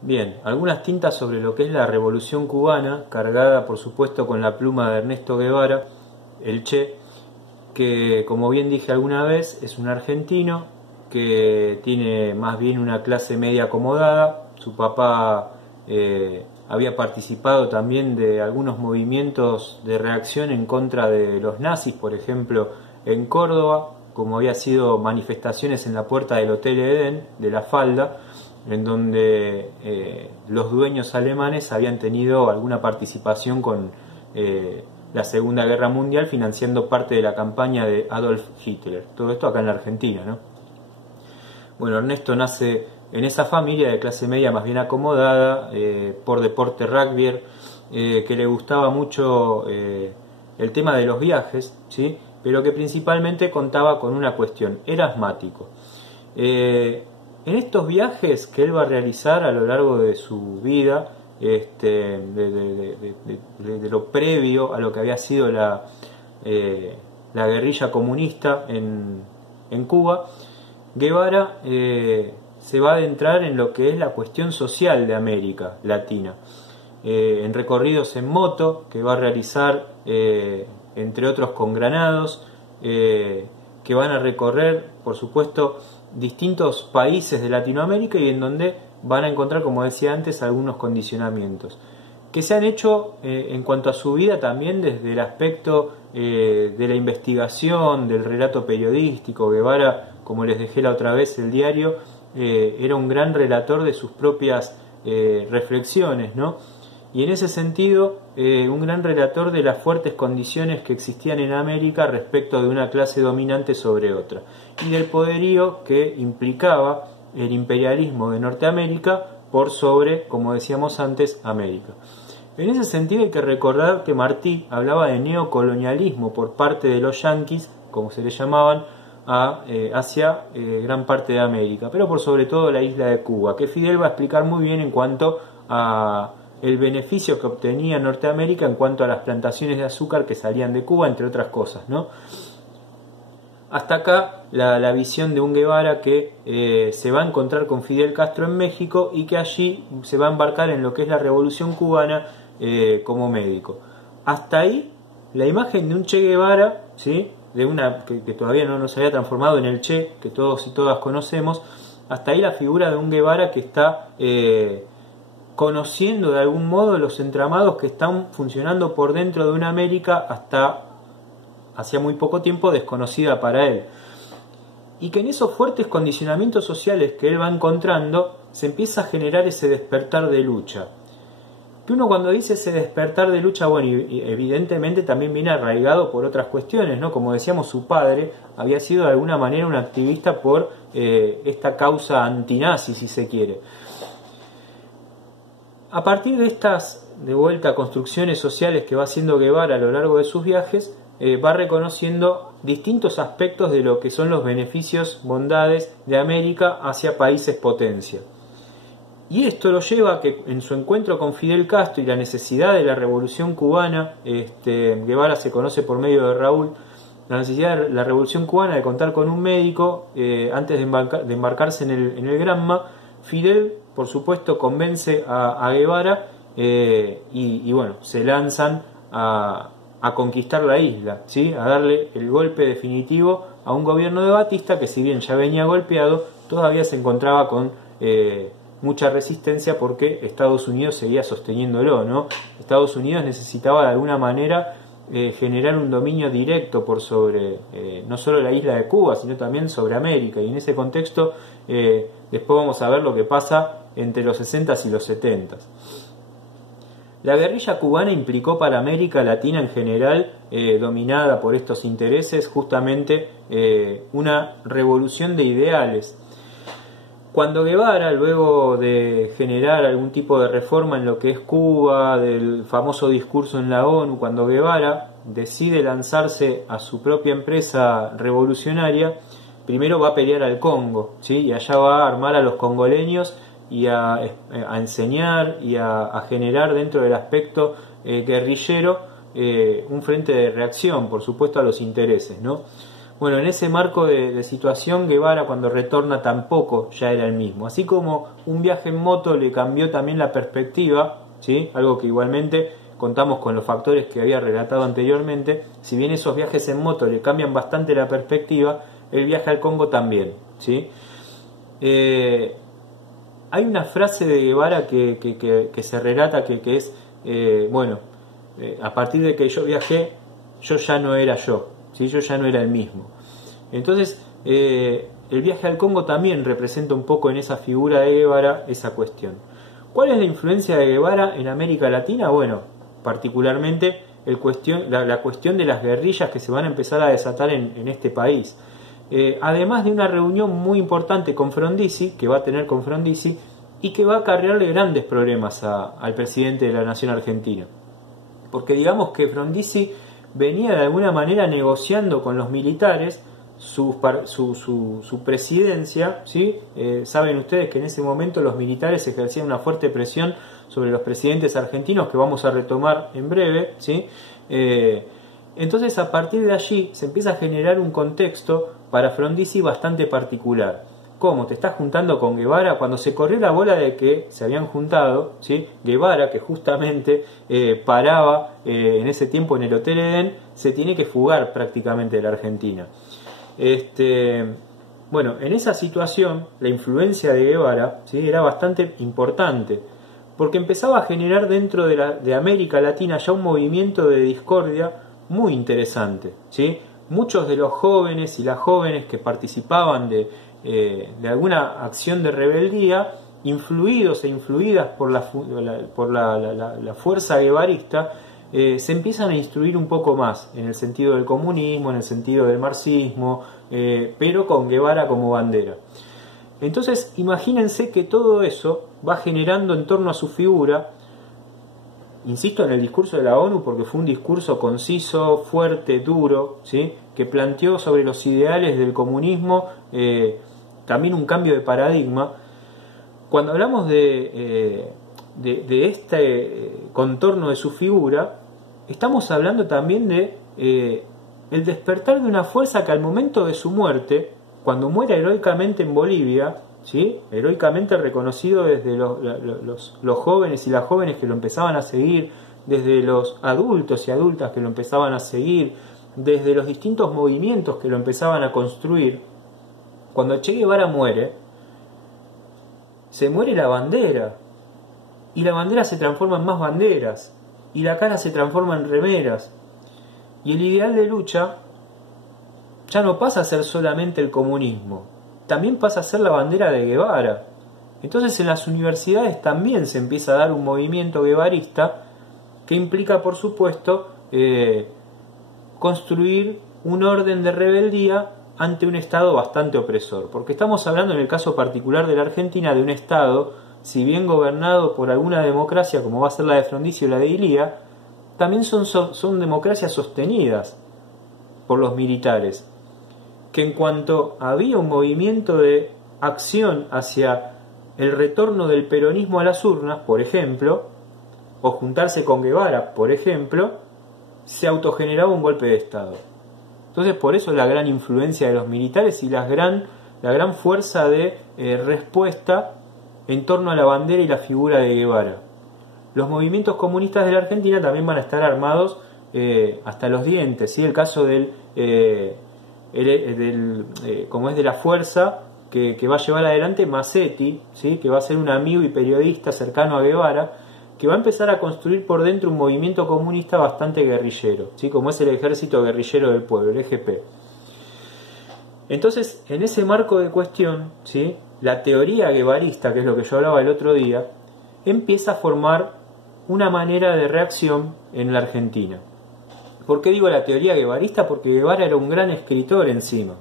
Bien, algunas tintas sobre lo que es la Revolución Cubana, cargada por supuesto con la pluma de Ernesto Guevara, el Che, que como bien dije alguna vez es un argentino que tiene más bien una clase media acomodada. Su papá había participado también de algunos movimientos de reacción en contra de los nazis, por ejemplo en Córdoba, como había sido manifestaciones en la puerta del Hotel Edén de La Falda, en donde los dueños alemanes habían tenido alguna participación con la Segunda Guerra Mundial, financiando parte de la campaña de Adolf Hitler. Todo esto acá en la Argentina, ¿no? Bueno, Ernesto nace en esa familia de clase media más bien acomodada, por deporte rugby, que le gustaba mucho el tema de los viajes, ¿sí? Pero que principalmente contaba con una cuestión: era asmático. En estos viajes que él va a realizar a lo largo de su vida, de lo previo a lo que había sido la guerrilla comunista en Cuba, Guevara se va a adentrar en lo que es la cuestión social de América Latina, en recorridos en moto que va a realizar, entre otros con Granados, que van a recorrer, por supuesto, distintos países de Latinoamérica, y en donde van a encontrar, como decía antes, algunos condicionamientos que se han hecho en cuanto a su vida también desde el aspecto de la investigación, del relato periodístico. Guevara, como les dejé la otra vez el diario, era un gran relator de sus propias reflexiones, ¿no? Y en ese sentido, un gran relator de las fuertes condiciones que existían en América respecto de una clase dominante sobre otra, y del poderío que implicaba el imperialismo de Norteamérica por sobre, como decíamos antes, América. En ese sentido hay que recordar que Martí hablaba de neocolonialismo por parte de los yanquis, como se les llamaban, hacia gran parte de América, pero por sobre todo la isla de Cuba, que Fidel va a explicar muy bien en cuanto a el beneficio que obtenía Norteamérica en cuanto a las plantaciones de azúcar que salían de Cuba, entre otras cosas, ¿no? Hasta acá la visión de un Guevara que se va a encontrar con Fidel Castro en México, y que allí se va a embarcar en lo que es la Revolución Cubana como médico. Hasta ahí la imagen de un Che Guevara, ¿sí? De una que todavía no se había transformado en el Che que todos y todas conocemos. Hasta ahí la figura de un Guevara que está conociendo de algún modo los entramados que están funcionando por dentro de una América hasta hacía muy poco tiempo desconocida para él, y que en esos fuertes condicionamientos sociales que él va encontrando se empieza a generar ese despertar de lucha, que uno cuando dice ese despertar de lucha, bueno, y evidentemente también viene arraigado por otras cuestiones, ¿no? Como decíamos, su padre había sido de alguna manera un activista por esta causa antinazi, si se quiere. A partir de estas, de vuelta, construcciones sociales que va haciendo Guevara a lo largo de sus viajes, va reconociendo distintos aspectos de lo que son los beneficios, bondades de América hacia países potencia. Y esto lo lleva a que en su encuentro con Fidel Castro y la necesidad de la Revolución Cubana, Guevara se conoce por medio de Raúl, la necesidad de la Revolución Cubana de contar con un médico antes de embarcarse en el Granma. Fidel, por supuesto, convence a Guevara y bueno, se lanzan a conquistar la isla, ¿sí? A darle el golpe definitivo a un gobierno de Batista que, si bien ya venía golpeado, todavía se encontraba con mucha resistencia, porque Estados Unidos seguía sosteniéndolo, ¿no? Estados Unidos necesitaba de alguna manera generar un dominio directo por sobre no solo la isla de Cuba, sino también sobre América, y en ese contexto después vamos a ver lo que pasa entre los 60s y los 70s. La guerrilla cubana implicó para América Latina en general, dominada por estos intereses, justamente una revolución de ideales. Cuando Guevara, luego de generar algún tipo de reforma en lo que es Cuba, del famoso discurso en la ONU, cuando Guevara decide lanzarse a su propia empresa revolucionaria, primero va a pelear al Congo, ¿sí? Y allá va a armar a los congoleños y a enseñar y a generar dentro del aspecto guerrillero un frente de reacción, por supuesto, a los intereses, ¿no? Bueno, en ese marco de situación, Guevara cuando retorna tampoco ya era el mismo. Así como un viaje en moto le cambió también la perspectiva, ¿sí? Algo que igualmente contamos con los factores que había relatado anteriormente. Si bien esos viajes en moto le cambian bastante la perspectiva, el viaje al Congo también, ¿sí? Hay una frase de Guevara que se relata que es, a partir de que yo viajé, yo ya no era yo, ¿sí? Yo ya no era el mismo. Entonces, el viaje al Congo también representa un poco en esa figura de Guevara esa cuestión. ¿Cuál es la influencia de Guevara en América Latina? Bueno, particularmente la cuestión de las guerrillas que se van a empezar a desatar en este país. Además de una reunión muy importante con Frondizi, que va a tener con Frondizi, y que va a acarrearle grandes problemas al presidente de la nación argentina. Porque digamos que Frondizi venía de alguna manera negociando con los militares su presidencia, ¿sí? Saben ustedes que en ese momento los militares ejercían una fuerte presión sobre los presidentes argentinos, que vamos a retomar en breve, ¿sí? Entonces, a partir de allí se empieza a generar un contexto para Frondizi bastante particular. ¿Cómo? Te estás juntando con Guevara. Cuando se corrió la bola de que se habían juntado, ¿sí? Guevara, que justamente paraba en ese tiempo en el Hotel Edén, se tiene que fugar prácticamente de la Argentina. Bueno, en esa situación la influencia de Guevara, ¿sí? Era bastante importante, porque empezaba a generar dentro de América Latina ya un movimiento de discordia muy interesante, ¿sí? Muchos de los jóvenes y las jóvenes que participaban de alguna acción de rebeldía, influidos e influidas por la fuerza guevarista, se empiezan a instruir un poco más en el sentido del comunismo, en el sentido del marxismo, pero con Guevara como bandera. Entonces imagínense que todo eso va generando en torno a su figura, insisto en el discurso de la ONU porque fue un discurso conciso, fuerte, duro, ¿sí? Que planteó sobre los ideales del comunismo también un cambio de paradigma. Cuando hablamos de este contorno de su figura, estamos hablando también de el despertar de una fuerza que al momento de su muerte, cuando muera heroicamente en Bolivia, ¿sí? Heroicamente reconocido desde los jóvenes y las jóvenes que lo empezaban a seguir, desde los adultos y adultas que lo empezaban a seguir, desde los distintos movimientos que lo empezaban a construir. Cuando Che Guevara muere, se muere la bandera, y la bandera se transforma en más banderas, y la cara se transforma en remeras, y el ideal de lucha ya no pasa a ser solamente el comunismo, también pasa a ser la bandera de Guevara. Entonces en las universidades también se empieza a dar un movimiento guevarista que implica, por supuesto, construir un orden de rebeldía ante un Estado bastante opresor, porque estamos hablando en el caso particular de la Argentina de un Estado, si bien gobernado por alguna democracia como va a ser la de Frondizi o la de Ilía, también son democracias sostenidas por los militares, que en cuanto había un movimiento de acción hacia el retorno del peronismo a las urnas, por ejemplo, o juntarse con Guevara, por ejemplo, se autogeneraba un golpe de Estado. Entonces, por eso la gran influencia de los militares y la gran fuerza de respuesta en torno a la bandera y la figura de Guevara. Los movimientos comunistas de la Argentina también van a estar armados hasta los dientes, ¿sí? El caso como es de la fuerza que va a llevar adelante Massetti, ¿sí? Que va a ser un amigo y periodista cercano a Guevara, que va a empezar a construir por dentro un movimiento comunista bastante guerrillero, ¿sí? Como es el Ejército Guerrillero del Pueblo, el EGP. Entonces, en ese marco de cuestión, ¿sí? La teoría guevarista, que es lo que yo hablaba el otro día, empieza a formar una manera de reacción en la Argentina. ¿Por qué digo la teoría guevarista? Porque Guevara era un gran escritor encima.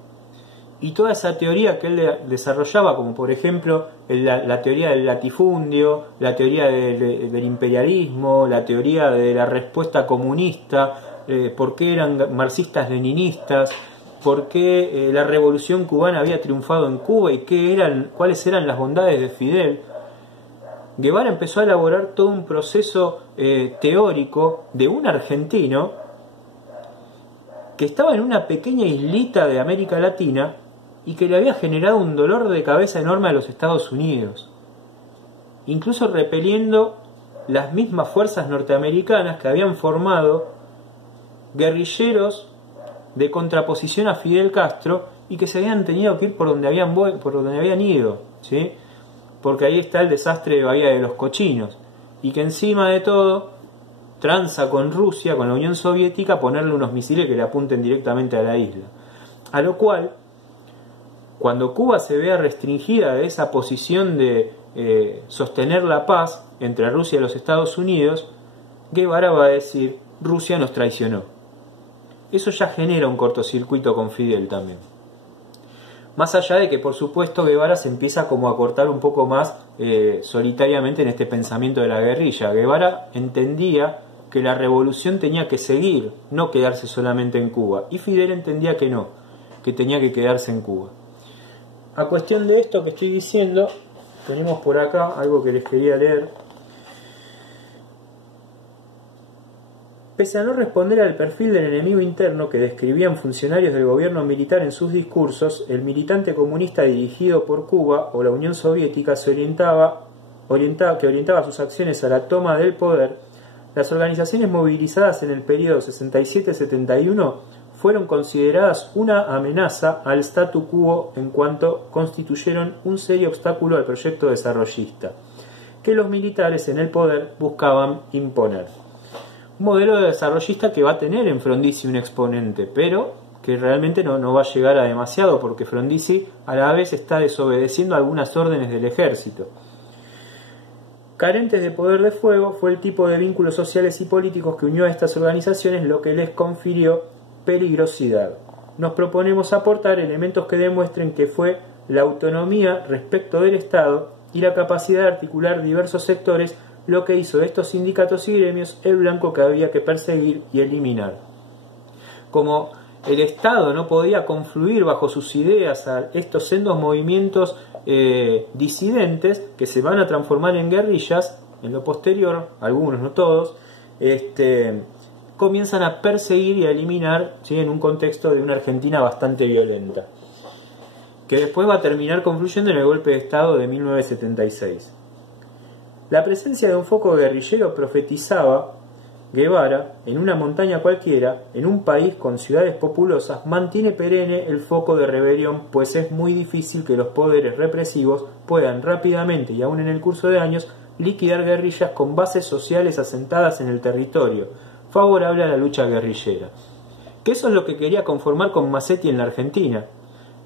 Y toda esa teoría que él desarrollaba, como por ejemplo la teoría del latifundio, la teoría del imperialismo, la teoría de la respuesta comunista, por qué eran marxistas-leninistas, por qué la revolución cubana había triunfado en Cuba y cuáles eran las bondades de Fidel. Guevara empezó a elaborar todo un proceso teórico de un argentino que estaba en una pequeña islita de América Latina y que le había generado un dolor de cabeza enorme a los Estados Unidos, incluso repeliendo las mismas fuerzas norteamericanas que habían formado guerrilleros de contraposición a Fidel Castro y que se habían tenido que ir por donde habían ido, ¿sí? Porque ahí está el desastre de Bahía de los Cochinos, y que encima de todo tranza con Rusia, con la Unión Soviética, ponerle unos misiles que le apunten directamente a la isla. A lo cual, cuando Cuba se vea restringida de esa posición de sostener la paz entre Rusia y los Estados Unidos, Guevara va a decir: Rusia nos traicionó. Eso ya genera un cortocircuito con Fidel también. Más allá de que, por supuesto, Guevara se empieza como a cortar un poco más solitariamente en este pensamiento de la guerrilla. Guevara entendía que la revolución tenía que seguir, no quedarse solamente en Cuba. Y Fidel entendía que no, que tenía que quedarse en Cuba. A cuestión de esto que estoy diciendo, tenemos por acá algo que les quería leer. Pese a no responder al perfil del enemigo interno que describían funcionarios del gobierno militar en sus discursos, el militante comunista dirigido por Cuba o la Unión Soviética que orientaba sus acciones a la toma del poder. Las organizaciones movilizadas en el periodo 67-71 fueron consideradas una amenaza al statu quo en cuanto constituyeron un serio obstáculo al proyecto desarrollista que los militares en el poder buscaban imponer. Un modelo desarrollista que va a tener en Frondizi un exponente, pero que realmente no va a llegar a demasiado, porque Frondizi a la vez está desobedeciendo algunas órdenes del ejército. Carentes de poder de fuego, fue el tipo de vínculos sociales y políticos que unió a estas organizaciones lo que les confirió peligrosidad. Nos proponemos aportar elementos que demuestren que fue la autonomía respecto del Estado y la capacidad de articular diversos sectores lo que hizo de estos sindicatos y gremios el blanco que había que perseguir y eliminar. Como el Estado no podía confluir bajo sus ideas a estos sendos movimientos disidentes que se van a transformar en guerrillas en lo posterior, algunos, no todos, comienzan a perseguir y a eliminar, ¿sí?, en un contexto de una Argentina bastante violenta, que después va a terminar confluyendo en el golpe de Estado de 1976. La presencia de un foco guerrillero, profetizaba Guevara, en una montaña cualquiera, en un país con ciudades populosas, mantiene perenne el foco de rebelión, pues es muy difícil que los poderes represivos puedan rápidamente y aún en el curso de años liquidar guerrillas con bases sociales asentadas en el territorio, favorable a la lucha guerrillera. Que eso es lo que quería conformar con Massetti en la Argentina.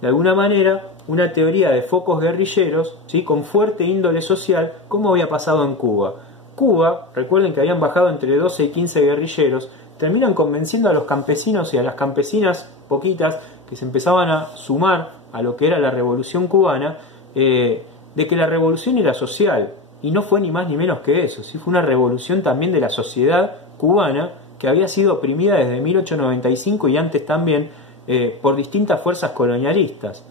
De alguna manera, una teoría de focos guerrilleros, ¿sí?, con fuerte índole social, como había pasado en Cuba. Cuba, recuerden que habían bajado entre 12 y 15 guerrilleros, terminan convenciendo a los campesinos y a las campesinas, poquitas, que se empezaban a sumar a lo que era la revolución cubana, de que la revolución era social, y no fue ni más ni menos que eso, ¿sí? Fue una revolución también de la sociedad cubana, que había sido oprimida desde 1895 y antes también por distintas fuerzas colonialistas.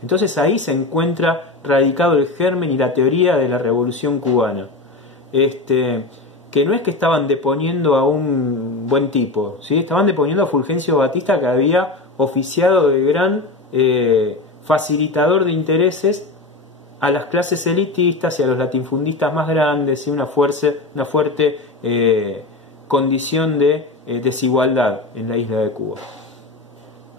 Entonces ahí se encuentra radicado el germen y la teoría de la revolución cubana. Que no es que estaban deponiendo a un buen tipo, ¿sí? Estaban deponiendo a Fulgencio Batista, que había oficiado de gran facilitador de intereses a las clases elitistas y a los latifundistas más grandes, y una fuerte condición de desigualdad en la isla de Cuba.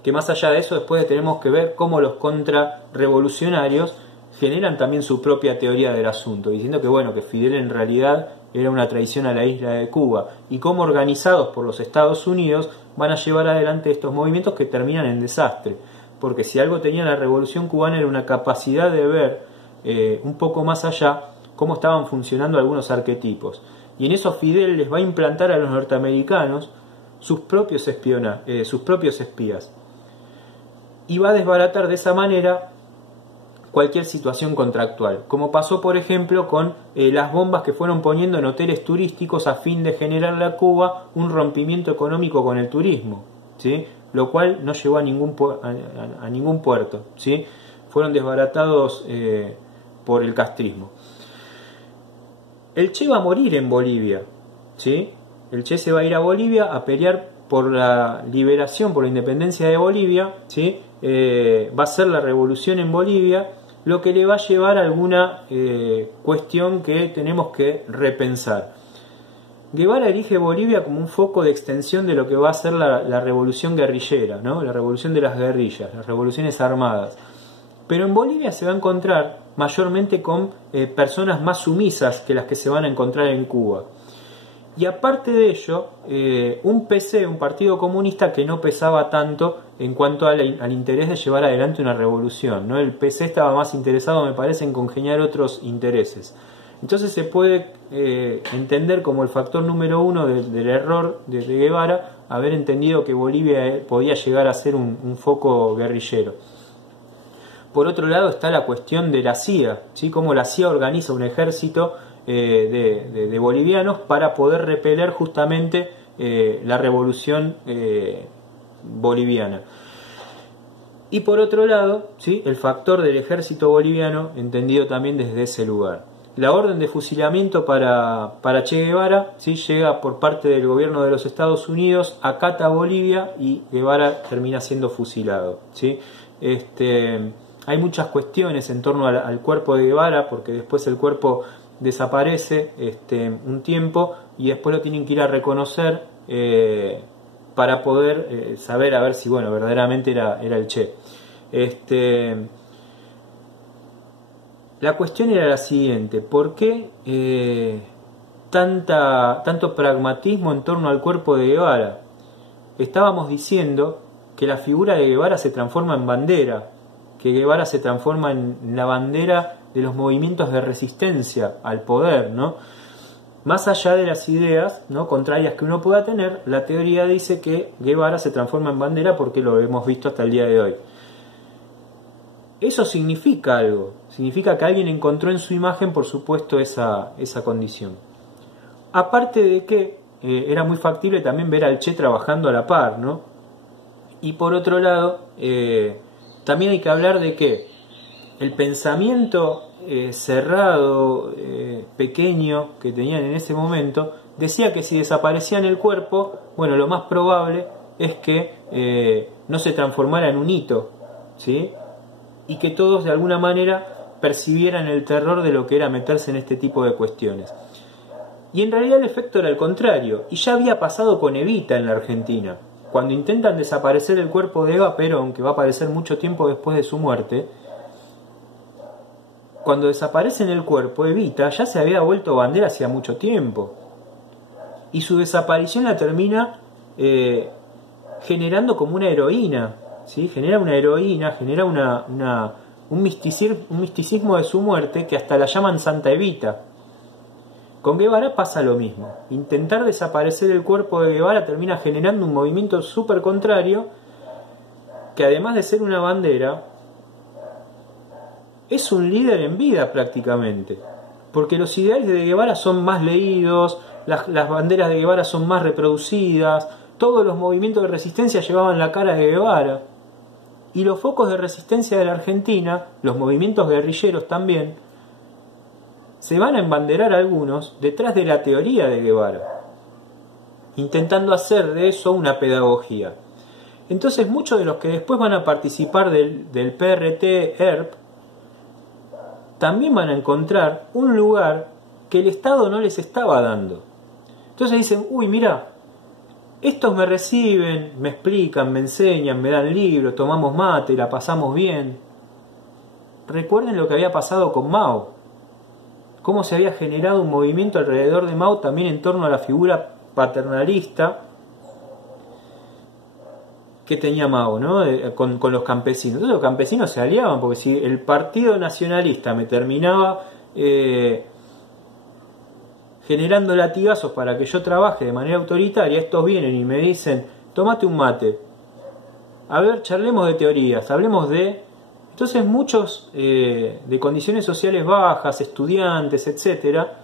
Que más allá de eso, después tenemos que ver cómo los contrarrevolucionarios generan también su propia teoría del asunto, diciendo que bueno, que Fidel en realidad era una traición a la isla de Cuba, y cómo organizados por los Estados Unidos van a llevar adelante estos movimientos que terminan en desastre, porque si algo tenía la revolución cubana era una capacidad de ver un poco más allá cómo estaban funcionando algunos arquetipos, y en eso Fidel les va a implantar a los norteamericanos sus propios espías, y va a desbaratar de esa manera cualquier situación contractual, como pasó por ejemplo con las bombas que fueron poniendo en hoteles turísticos a fin de generarle a Cuba un rompimiento económico con el turismo, ¿sí?, lo cual no llevó a ningún puerto, ¿sí? Fueron desbaratados por el castrismo. El Che va a morir en Bolivia, ¿sí? El Che se va a ir a Bolivia a pelear por la liberación, por la independencia de Bolivia, ¿sí? Va a ser la revolución en Bolivia, lo que le va a llevar a alguna cuestión que tenemos que repensar. Guevara elige Bolivia como un foco de extensión de lo que va a ser la revolución guerrillera, ¿no? La revolución de las guerrillas, las revoluciones armadas. Pero en Bolivia se va a encontrar mayormente con personas más sumisas que las que se van a encontrar en Cuba. Y aparte de ello, un PC, un partido comunista que no pesaba tanto en cuanto al interés de llevar adelante una revolución, ¿no? El PC estaba más interesado, me parece, en congeniar otros intereses. Entonces se puede entender como el factor número uno del error de Guevara haber entendido que Bolivia podía llegar a ser un foco guerrillero. Por otro lado está la cuestión de la CIA, ¿sí? Cómo la CIA organiza un ejército de bolivianos para poder repeler justamente la revolución boliviana. Y por otro lado, ¿sí? El factor del ejército boliviano entendido también desde ese lugar. La orden de fusilamiento para Che Guevara, ¿sí? Llega por parte del gobierno de los Estados Unidos, acata a Bolivia y Guevara termina siendo fusilado, ¿sí? Hay muchas cuestiones en torno al cuerpo de Guevara, porque después el cuerpo desaparece un tiempo y después lo tienen que ir a reconocer para poder saber a ver si bueno verdaderamente era el Che. La cuestión era la siguiente: ¿por qué tanto pragmatismo en torno al cuerpo de Guevara? Estábamos diciendo que la figura de Guevara se transforma en bandera, que Guevara se transforma en la bandera de los movimientos de resistencia al poder, ¿no? Más allá de las ideas, ¿no?, contrarias que uno pueda tener, la teoría dice que Guevara se transforma en bandera porque lo hemos visto hasta el día de hoy. Eso significa algo, significa que alguien encontró en su imagen, por supuesto, esa condición. Aparte de que era muy factible también ver al Che trabajando a la par, ¿no? Y por otro lado, también hay que hablar de que el pensamiento cerrado, pequeño que tenían en ese momento, decía que si desaparecían el cuerpo, bueno, lo más probable es que no se transformara en un hito, ¿sí? Y que todos de alguna manera percibieran el terror de lo que era meterse en este tipo de cuestiones. Y en realidad el efecto era el contrario, y ya había pasado con Evita en la Argentina. Cuando intentan desaparecer el cuerpo de Eva Perón, que va a aparecer mucho tiempo después de su muerte, cuando desaparecen el cuerpo, Evita ya se había vuelto bandera hacía mucho tiempo. Y su desaparición la termina generando como una heroína, ¿sí? Genera una heroína, genera un misticismo de su muerte que hasta la llaman Santa Evita. Con Guevara pasa lo mismo. Intentar desaparecer el cuerpo de Guevara termina generando un movimiento súper contrario que, además de ser una bandera, es un líder en vida prácticamente. Porque los ideales de Guevara son más leídos, las banderas de Guevara son más reproducidas, todos los movimientos de resistencia llevaban la cara de Guevara. Y los focos de resistencia de la Argentina, los movimientos guerrilleros también, se van a embanderar algunos detrás de la teoría de Guevara, intentando hacer de eso una pedagogía. Entonces muchos de los que después van a participar del PRT-ERP también van a encontrar un lugar que el Estado no les estaba dando. Entonces dicen, uy, mira, estos me reciben, me explican, me enseñan, me dan libros, tomamos mate, la pasamos bien. Recuerden lo que había pasado con Mao, cómo se había generado un movimiento alrededor de Mao también en torno a la figura paternalista que tenía Mao, ¿no? Con los campesinos. Entonces los campesinos se aliaban, porque si el partido nacionalista me terminaba generando latigazos para que yo trabaje de manera autoritaria, estos vienen y me dicen, tómate un mate, a ver, charlemos de teorías, hablemos de... Entonces muchos de condiciones sociales bajas, estudiantes, etcétera,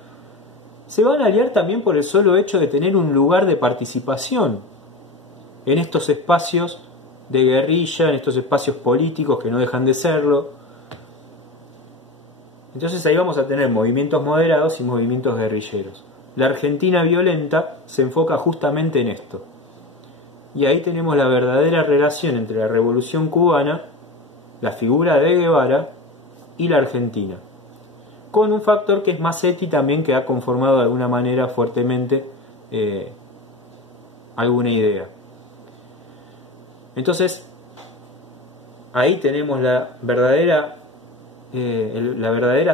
se van a aliar también por el solo hecho de tener un lugar de participación en estos espacios de guerrilla, en estos espacios políticos que no dejan de serlo. Entonces ahí vamos a tener movimientos moderados y movimientos guerrilleros. La Argentina violenta se enfoca justamente en esto. y ahí tenemos la verdadera relación entre la Revolución Cubana, la figura de Guevara y la Argentina, con un factor que es Massetti también, que ha conformado de alguna manera fuertemente alguna idea. Entonces ahí tenemos la verdadera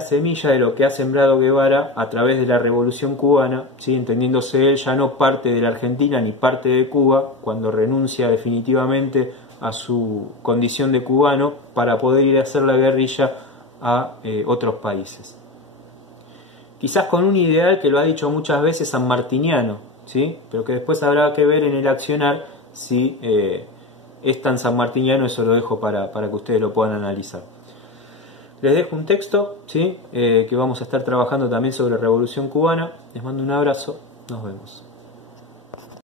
semilla de lo que ha sembrado Guevara a través de la Revolución Cubana, ¿sí? Entendiéndose él ya no parte de la Argentina ni parte de Cuba, cuando renuncia definitivamente a su condición de cubano para poder ir a hacer la guerrilla a otros países. Quizás con un ideal que lo ha dicho muchas veces sanmartiniano, ¿sí? Pero que después habrá que ver en el accionar si es tan sanmartiniano. Eso lo dejo para que ustedes lo puedan analizar. Les dejo un texto, ¿sí? Que vamos a estar trabajando también sobre Revolución Cubana. Les mando un abrazo, nos vemos.